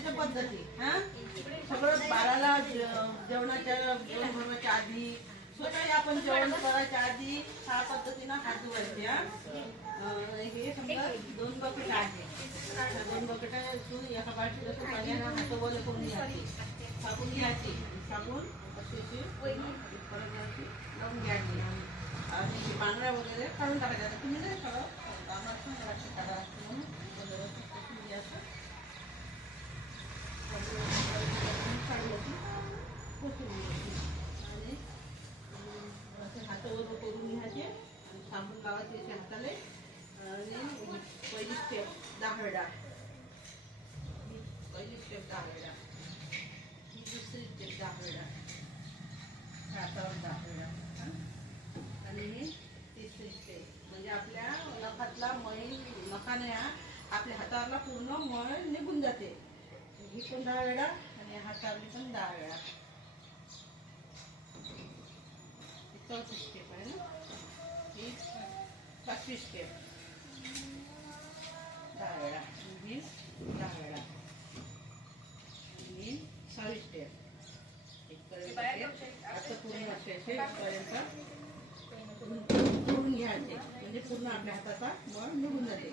खाण्याच्या पद्धती हा? सगळं बाराला जेवणाच्या आधी स्वतः आपण जेवण करायच्या आधी ह्या पद्धतीनं हात धुवायचे हा? हे समजा दोन बकेट आहे. दोन बकेट एका बाटलीत असं पाण्यानं हात करून घ्यायची. साबून घ्यायची. साबून अशी घ्यायची. लावून घ्यायची. आणि पांढऱ्या बांगड्या वगैरे काढून टाकायच्या तुम्ही नाही काढत आम्हाला काढा म्हणून. व्यवस्थित घ्यायचं आणि असे हातावर करून घ्यायचे आणि साबण लावायचे असे हाताले आणि पहिली स्टेप दाहरडा ही पहिली स्टेप दाहरडा ही दुसरी स्टेप दाहरडा हातावर दाहरडा हं? आणि ही तिसरी स्टेप म्हणजे आपल्या नखातला मळी नखाने हा आपल्या हातावरला पूर्ण मळ निघून जाते. ही पण दहा वेळा आणि हातावरली पण दहा वेळा ही चौथी स्टेप आहे ना ही पाचवी स्टेप दहा वेळा दहा वेळा स्टेप इथपर्यंत आता पूर्ण इथपर्यंत करून घ्यायचे म्हणजे पूर्ण आपल्या हाताचा मळ निघून जाते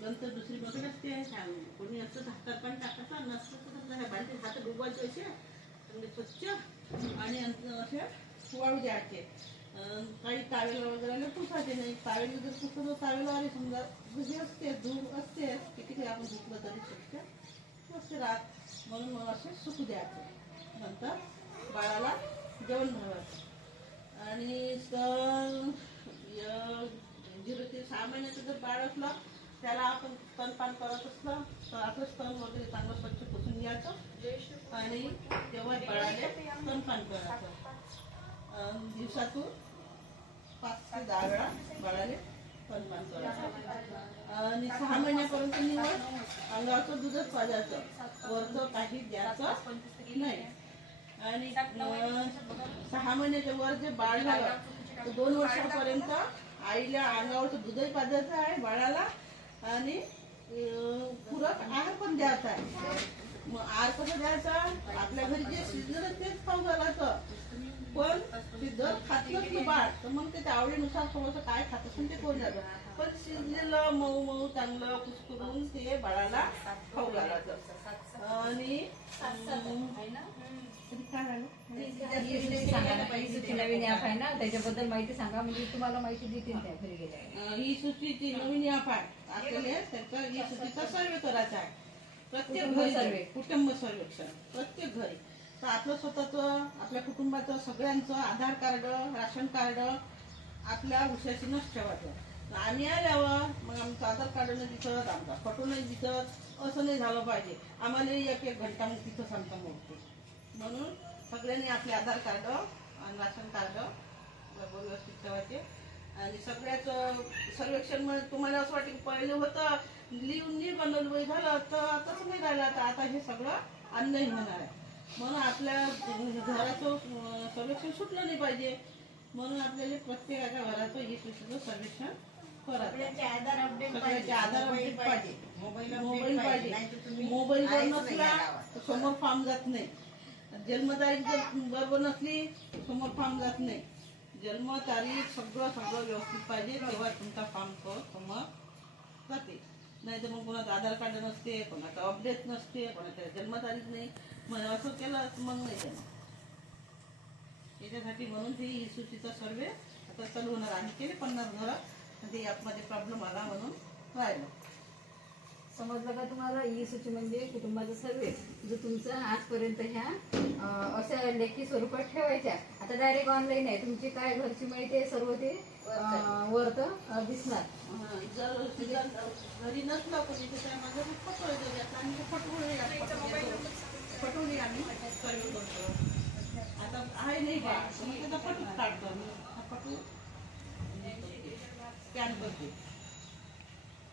नंतर दुसरी बघत असते छान कोणी असतं हातात पण टाकायचा नसतं तर बाहेर हात डुबवायचे असे स्वच्छ आणि असे वाळू द्यायचे. काही तावेल वगैरे पुसायचे नाही तावेल वगैरे पुसलं तावेल आले समजा घरी असते धूप असते किती आपण धुतलं तरी स्वच्छ असते रात म्हणून मग असे सुकू द्यायचं नंतर बाळाला जेवण घालायचं आणि स्तन झिरो ते सहा महिन्याचं जर बाळ असलं त्याला आपण स्तनपान करत असलं तर आपलं स्तन वगैरे चांगलं स्वच्छ पुसून घ्यायचं. आणि तेव्हा बाळाला स्तनपान करायचं. दिवसातून पाच ते दहा वेळा बाळाले पण करायचं. आणि सहा महिन्यापर्यंत निवड अंगावरचं दूधच पाजायचं वरचं काही द्यायचं नाही. आणि सहा महिन्याच्या वर जे बाळ झालं तर दोन वर्षापर्यंत आईला अंगावरचं दूधही पाजायचं आहे बाळाला आणि पूरक आहार पण द्यायचा आहे. मग आहार कसं द्यायचा? आपल्या घरी जे शिजलं तेच खाऊ घालायचं. पण ते दर खात नसलं बाळ. तर मग ते आवडीनुसार थोडंसं काय खात असेल ते करून जातं. पण शिजलेलं मऊ मऊ चांगलं कुसकरून ते बाळाला खाऊ घालायचं. आणि त्याच्याबद्दल माहिती सांगा म्हणजे तुम्हाला माहिती देतील त्या घरी गेल्या ही सूचीची नवीन ॲप आहे. आपल्याला त्याचा ही सूचीचा सर्वे करायचा आहे. प्रत्येक घरी सर्वे. कुटुंब सर्वेक्षण. प्रत्येक घरी. तर आपलं स्वतःचं आपल्या कुटुंबाचं सगळ्यांचं आधार कार्ड राशन कार्ड आपल्या उशाशीनंच ठेवायचं आम्ही आल्यावर मग आमचं आधार कार्ड नाही दिसत आमचा फोटो नाही दिसत. असं नाही झालं पाहिजे. आम्हाला एक एक घंटा मग तिथंच आमचा मोडतो म्हणून सगळ्यांनी आपले आधार कार्ड आणि राशन कार्ड व्यवस्थित ठेवायचे. आणि सगळ्याच सर्वेक्षण म्हणजे तुम्हाला असं वाटतं की पहिले होतं लिहून नाही बनवलं वय झालं तर तसं नाही राहिलं. आता आता हे सगळं अन्नही होणार आहे. म्हणून आपल्या घराचं सर्वेक्षण सुटलं नाही पाहिजे. म्हणून आपल्याला प्रत्येकाच्या घराचं ही सूचीचं सर्वेक्षण सगळ्याचे आधार अपडेट सगळ्याचे आधार अपडेट पाहिजे. मोबाईल पाहिजे. जर नसला. तर समोर फॉर्म जात नाही. जन्मतारीख जर बरोबर नसली तर समोर फॉर्म जात नाही. जन्मतारीख सगळं सगळं व्यवस्थित पाहिजे. तेव्हा तुमचा फॉर्म समोर जाते. नाही तर मग कोणाचं आधार कार्ड नसते कोणाचं अपडेट नसते कोणाच्या जन्मतारीख नाही. असं केलं मग नाही देणार याच्यासाठी म्हणून ते ही सूचीचा सर्वे आता चालू होणार आम्ही केले पन्नास घरं. ते ॲपमध्ये प्रॉब्लेम आला म्हणून राहिलं. समजलं का तुम्हाला? ई सूची म्हणजे कुटुंबाचा सर्वे. जो तुमचा आजपर्यंत ह्या अशा लेखी स्वरूपात ठेवायच्या. आता डायरेक्ट ऑनलाईन आहे. तुमची काय घरची माहिती आहे सर्व ते वरत दिसणार. हा, जर घरी नसलं कोणी तर माझं फटोळे पटवली आम्ही. सर्व करतो आता आहे नाही बा मग त्याचा फटूच काढतो आम्ही. हा फटू स्कॅन करतो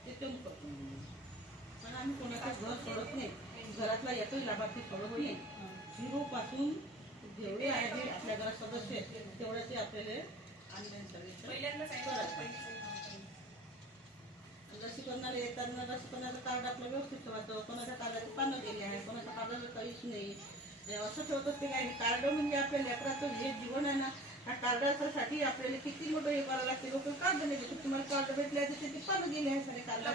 ते तेवढं करतो पण आम्ही कोणाचं घर सोडत नाही. घरातला येतोय लाभार्थी सोडत नाही. झिरो पासून जेवढे आहे आपल्या घरात सदस्य आहेत, तेवढ्याचे आपल्याला ऑनलाईन सर्व्हिस करायचं. लसीकरणाला येताना लसीकरणाचं कार्ड आपलं व्यवस्थित ठेवायचं कोणाच्या कार्डाची पानं गेले आहे कोणाच्या कागदाला काहीच नाही. असं ठेवत असते काय कार्ड म्हणजे आपल्या लेकराचं जे जीवन आहे ना त्या कार्डासाठी आपल्याला किती मोठं हे करावं लागते? लोक कार्ड नाही तुम्हाला कार्ड भेटले आहे तर ते पानं गेले आहे सारे कार्ड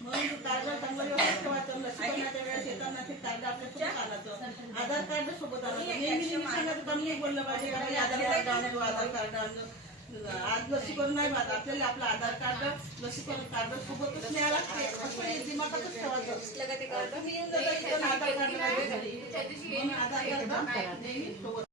म्हणून ते कार्ड चांगलं व्यवस्थित ठेवायचं लसीकरणाच्या वेळेस येताना ते कार्ड आणायचं आधार कार्ड सोबत आणायचं. नेहमी सांगायचं काम बोललं पाहिजे आधार कार्ड आणतो आधार कार्ड आणतो आज लसीकरण नाही बात आपल्याला आपलं आधार कार्ड लसीकरण कार्ड सोबतच न्यायला लागते दिमागातच ठेवायचं. आधार कार्ड आधार कार्ड नेहमी सोबत